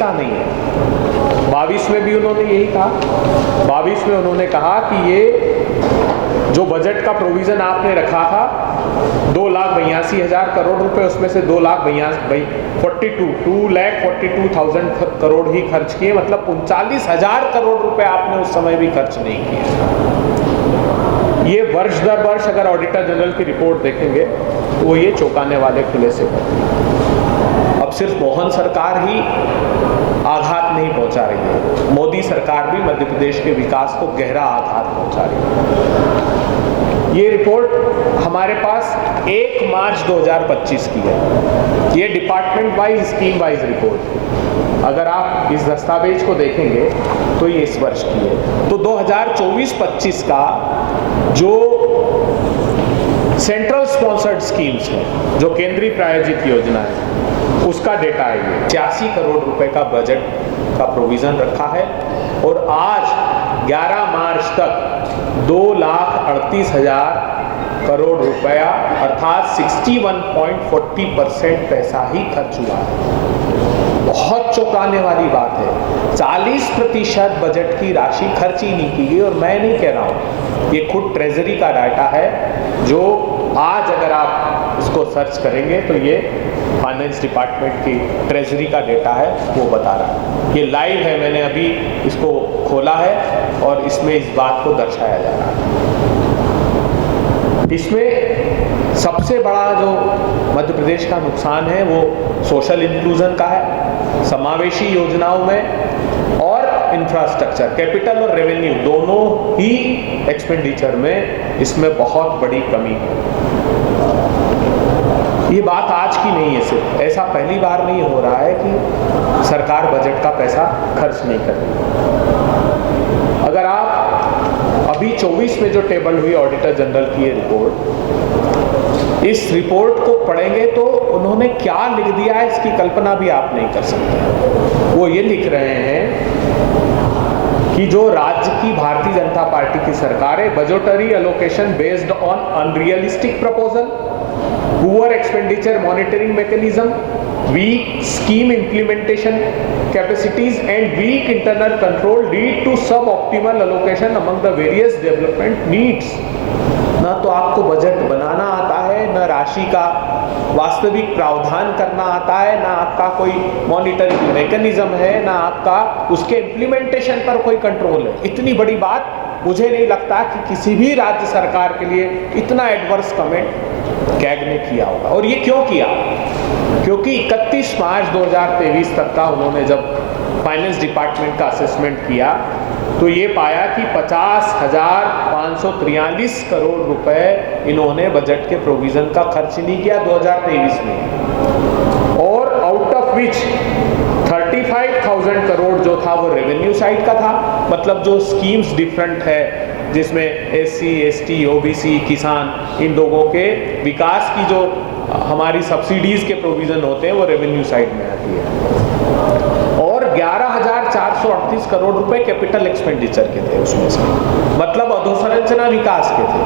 का नहीं है। 22 में भी उन्होंने यही कहा। 22 में उन्होंने कहा कि ये जो बजट का प्रोविजन आपने रखा था 2,82,000 करोड़ रुपए, उसमें से 2,42,000 करोड़ ही खर्च किए, मतलब 39,000 करोड़ रुपए आपने उस समय भी खर्च नहीं किए। ये वर्ष दर वर्ष अगर ऑडिटर जनरल की रिपोर्ट देखेंगे तो वो ये चौंकाने वाले खुलासे करती है। अब सिर्फ मोहन सरकार ही आघात नहीं पहुंचा रही है, मोदी सरकार भी मध्य प्रदेश के विकास को गहरा आघात पहुंचा रही है। ये रिपोर्ट हमारे पास 1 मार्च 2025 की है। ये department wise, scheme wise report. अगर आप इस दस्तावेज को देखेंगे तो ये इस वर्ष की है। तो 2024-25 का जो सेंट्रल स्पॉन्सर्ड स्कीम्स है, जो केंद्रीय प्रायोजित योजना है, उसका डेटा है ये। 86 करोड़ रुपए का बजट का प्रोविजन रखा है और आज 11 मार्च तक 2,38,000 करोड़ रुपया अर्थात 61.40% पैसा ही खर्च हुआ है। बहुत चौंकाने वाली बात है। 40% बजट की राशि खर्च ही नहीं की गई। और मैं नहीं कह रहा हूँ, ये खुद ट्रेजरी का डाटा है, जो आज अगर आप इसको सर्च करेंगे तो ये फाइनेंस डिपार्टमेंट की ट्रेजरी का डेटा है, वो बता रहा है। ये लाइव है, मैंने अभी इसको खोला है और इसमें इस बात को दर्शाया जा रहा है। इसमें सबसे बड़ा जो मध्य प्रदेश का नुकसान है वो सोशल इंक्लूजन का है, समावेशी योजनाओं में, और इंफ्रास्ट्रक्चर, कैपिटल और रेवेन्यू दोनों ही एक्सपेंडिचर में इसमें बहुत बड़ी कमी है। ये बात आज की नहीं है, सिर्फ ऐसा पहली बार नहीं हो रहा है कि सरकार बजट का पैसा खर्च नहीं कर रही। अगर आप अभी 24 में जो टेबल हुई ऑडिटर जनरल की ये रिपोर्ट, इस रिपोर्ट को पढ़ेंगे तो उन्होंने क्या लिख दिया है इसकी कल्पना भी आप नहीं कर सकते। वो ये लिख रहे हैं कि जो राज्य की भारतीय जनता पार्टी की सरकार है, budgetary allocation based on unrealistic proposal, poor expenditure monitoring mechanism, weak scheme implementation capacities and weak internal control lead to suboptimal allocation among the various development needs। ना तो आपको बजट बनाना आता है, ना राशि का वास्तविक प्रावधान करना आता है, ना आपका कोई मॉनिटरिंग मैकेनिज्म है, ना आपका उसके इम्प्लीमेंटेशन पर कोई कंट्रोल है। इतनी बड़ी बात मुझे नहीं लगता कि किसी भी राज्य सरकार के लिए इतना एडवर्स कमेंट कैग ने किया होगा। और ये क्यों किया? क्योंकि 31 मार्च 2023 तक का उन्होंने जब फाइनेंस डिपार्टमेंट का असेसमेंट किया तो ये पाया कि 50,543 करोड़ रुपए इन्होंने बजट के प्रोविजन का खर्च नहीं किया 2023 में, और आउट ऑफ विच 35,000 करोड़ जो था वो रेवेन्यू साइड का था। मतलब जो स्कीम्स डिफरेंट है, जिसमें SC, ST, OBC, किसान, इन लोगों के विकास की जो हमारी सब्सिडीज के प्रोविजन होते हैं वो रेवेन्यू साइड में आती है। और 11,438 करोड़ रुपए कैपिटल एक्सपेंडिचर के थे उसमें से, मतलब अधोसंरचना विकास के थे।